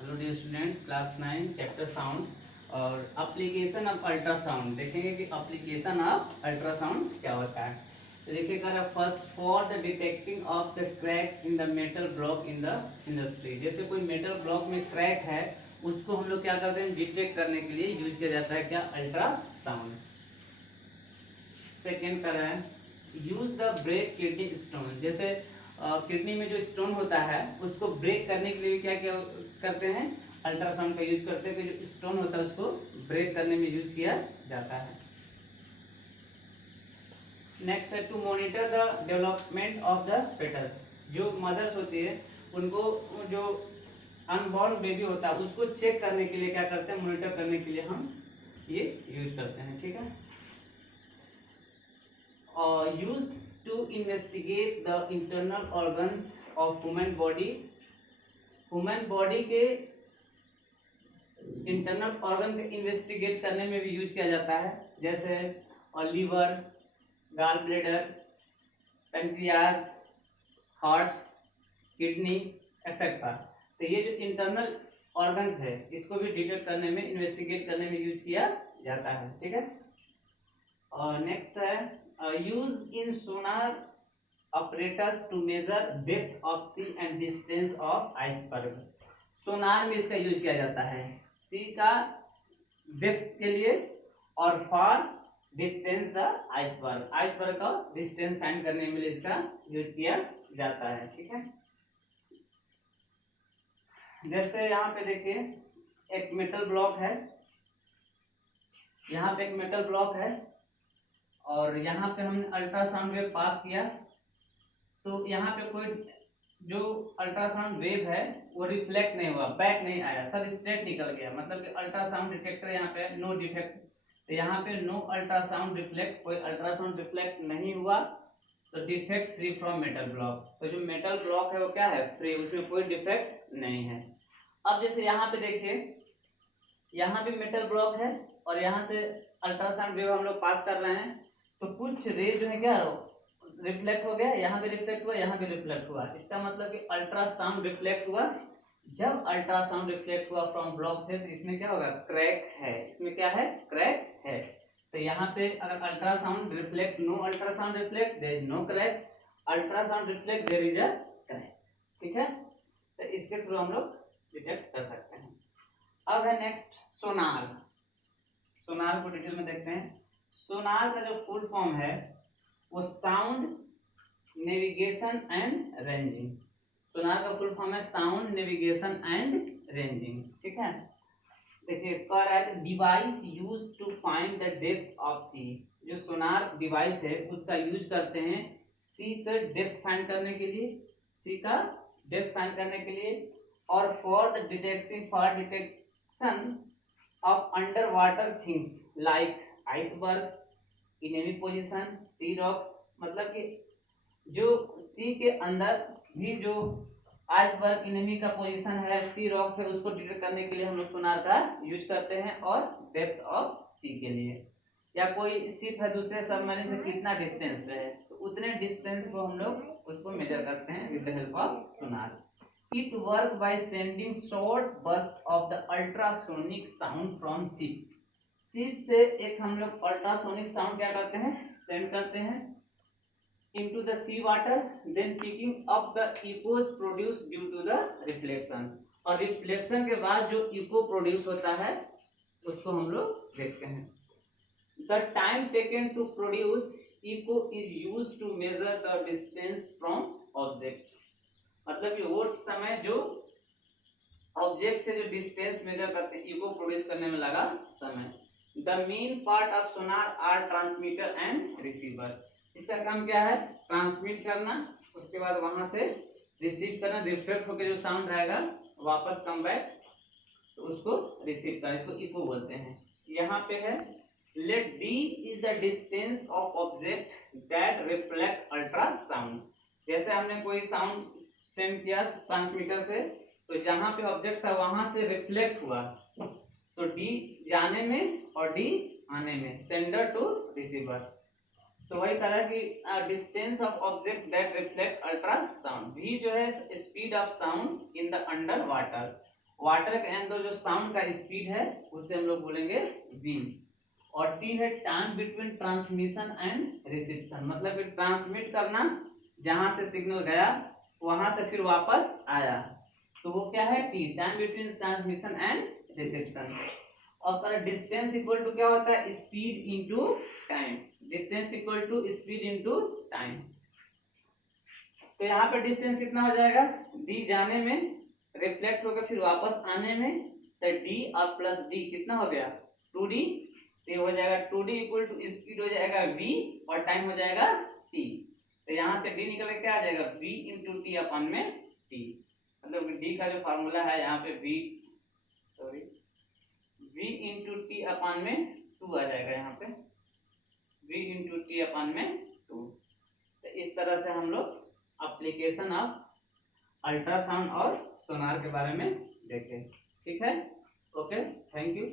Hello dear student, class 9 chapter sound और application of ultrasound देखेंगे कि एप्लीकेशन ऑफ अल्ट्रासाउंड क्या होता है। तो देखिएगा first for the detecting of the cracks in the metal block in the industry. जैसे कोई मेटल ब्लॉक में क्रैक है उसको हम लोग क्या करते हैं, डिटेक्ट करने के लिए यूज किया जाता है क्या, अल्ट्रासाउंड। सेकेंड कर रहा है use the break kidney stone. जैसे किडनी में जो स्टोन होता है उसको ब्रेक करने के लिए क्या क्या करते हैं, अल्ट्रासाउंड का यूज करते हैं कि जो स्टोन होता है उसको ब्रेक करने में यूज किया जाता है। नेक्स्ट है to monitor the development of the foetus. जो मदर्स होती है उनको जो अनबॉर्न बेबी होता है उसको चेक करने के लिए क्या करते हैं, मॉनिटर करने के लिए हम ये यूज करते हैं। ठीक है। Use to investigate the internal organs of human body। Human body के इंटरनल ऑर्गन के इन्वेस्टिगेट करने में भी यूज किया जाता है। जैसे liver, gall bladder, pancreas, hearts, kidney etcetera. तो ये जो इंटरनल ऑर्गन्स है इसको भी डिटेक्ट करने में, इन्वेस्टिगेट करने में यूज किया जाता है। ठीक है। और नेक्स्ट है used in sonar apparatus to measure depth of sea and distance of iceberg। सोनार में इसका यूज किया जाता है सी का डेप्थ के लिए और for distance the iceberg, iceberg का डिस्टेंस फाइंड करने में इसका यूज किया जाता है। ठीक है। जैसे यहाँ पे देखिए एक मेटल ब्लॉक है, यहाँ पे एक मेटल ब्लॉक है और यहाँ पे हमने अल्ट्रासाउंड वेव पास किया तो यहाँ पे कोई जो अल्ट्रासाउंड वेव है वो रिफ्लेक्ट नहीं हुआ, बैक नहीं आया, सब स्ट्रेट निकल गया। मतलब कि अल्ट्रासाउंड डिटेक्टर यहाँ पे नो डिफेक्ट, तो यहाँ पे नो अल्ट्रासाउंड रिफ्लेक्ट, कोई अल्ट्रासाउंड रिफ्लेक्ट नहीं हुआ तो defect free from metal block. तो जो मेटल ब्लॉक है वो क्या है, फ्री, उसमें कोई डिफेक्ट नहीं है। अब जैसे यहाँ पे देखिए यहाँ भी मेटल ब्लॉक है और यहाँ से अल्ट्रासाउंड वेव हम लोग पास कर रहे हैं तो कुछ रे जो है क्या रिफ्लेक्ट हो गया, यहाँ भी रिफ्लेक्ट हुआ, यहाँ भी रिफ्लेक्ट हुआ। इसका मतलब कि अल्ट्रासाउंड रिफ्लेक्ट हुआ। जब अल्ट्रासाउंड रिफ्लेक्ट हुआ फ्रॉम ब्लॉक से तो इसमें क्या होगा, क्रैक है। इसमें क्या है, क्रैक है। तो यहाँ पे अगर ultrasound reflect, no ultrasound reflect, there is no crack, ultrasound reflect, there is a crack. ठीक है। तो इसके थ्रू हम लोग डिटेक्ट कर सकते हैं। अब है नेक्स्ट सोनार। सोनार को डिटेल में देखते हैं। सोनार का जो फुल फॉर्म है वो sound navigation and ranging. Sonar का फुल फॉर्म है साउंड नेविगेशन एंड रेंजिंग। ठीक है। देखिए कह रहा है device use to find the depth of sea. जो सोनार डिवाइस है उसका यूज करते हैं सी का डेप्थ फाइंड करने के लिए, सी का डेप्थ फाइंड करने के लिए और for the detection of under water things like iceberg, enemy position, sea rocks. मतलब कि जो सी के अंदर भी जो आइसबर्ग, इनेमी का पोजीशन है, सी रॉक्स है, उसको डिटेक्ट करने के लिए हम लोग सोनार का यूज करते हैं और डेप्थ ऑफ सी के लिए। या कोई शिप है दूसरे सबमरीन से कितना डिस्टेंस पे है तो उतने डिस्टेंस को हम लोग उसको मेजर करते हैं with the help of Sonar. It work by sending short burst of the ultrasonic sound from ship. Ship से एक हम लोग अल्ट्रासोनिक साउंड क्या करते हैं, सेंड करते हैं into the sea water, then picking up the echoes produced due to the reflection। और रिफ्लेक्शन के बाद जो इको प्रोड्यूस होता है उसको हम लोग देखते हैं। The time taken to produce echo is used to measure the distance from object। मतलब कि वो समय जो ऑब्जेक्ट से जो डिस्टेंस मेजर करते हैं, इको प्रोड्यूस करने में लगा समय। The main part of sonar are transmitter and receiver. इसका काम क्या है, ट्रांसमिट करना, उसके बाद वहां से रिसीव करना, रिफ्लेक्ट होकर जो साउंड रहेगा वापस कम बैक तो उसको रिसीव करना, इसको इको बोलते हैं। यहाँ पे है let d is the distance of object that reflect ultrasound. जैसे हमने कोई साउंड सेंड किया ट्रांसमीटर से तो जहां पे ऑब्जेक्ट था वहां से रिफ्लेक्ट हुआ तो डी जाने में और डी आने में, सेंडर टू रिसीवर। तो वही तरह की distance of object that reflect ultrasound. V जो है speed of sound in the under water, water के अंदर जो साउंड का स्पीड है उसे हम लोग बोलेंगे v। और t है time between transmission and reception, मतलब कि ट्रांसमिट करना, जहां से सिग्नल गया वहां से फिर वापस आया, तो वो क्या है t, time between transmission and reception. और डिस्टेंस इक्वल टू क्या होता है, speed into time, distance equal to speed into time. तो यहाँ पे डिस्टेंस कितना हो जाएगा, d जाने में, रिफ्लेक्ट होकर फिर वापस आने में, तो d और प्लस d कितना हो गया 2d, तो ये हो जाएगा 2d इक्वल टू स्पीड हो जाएगा v और टाइम हो जाएगा t। तो यहाँ से d निकल के क्या आ जाएगा v इंटू टी अपन में t, मतलब d का जो फार्मूला है यहाँ पे v इंटू टी अपन में 2 आ जाएगा, यहाँ पे v इंटू टी अपन में 2। तो इस तरह से हम लोग एप्लीकेशन ऑफ अल्ट्रासाउंड और सोनार के बारे में देखें। ठीक है, ओके, थैंक यू।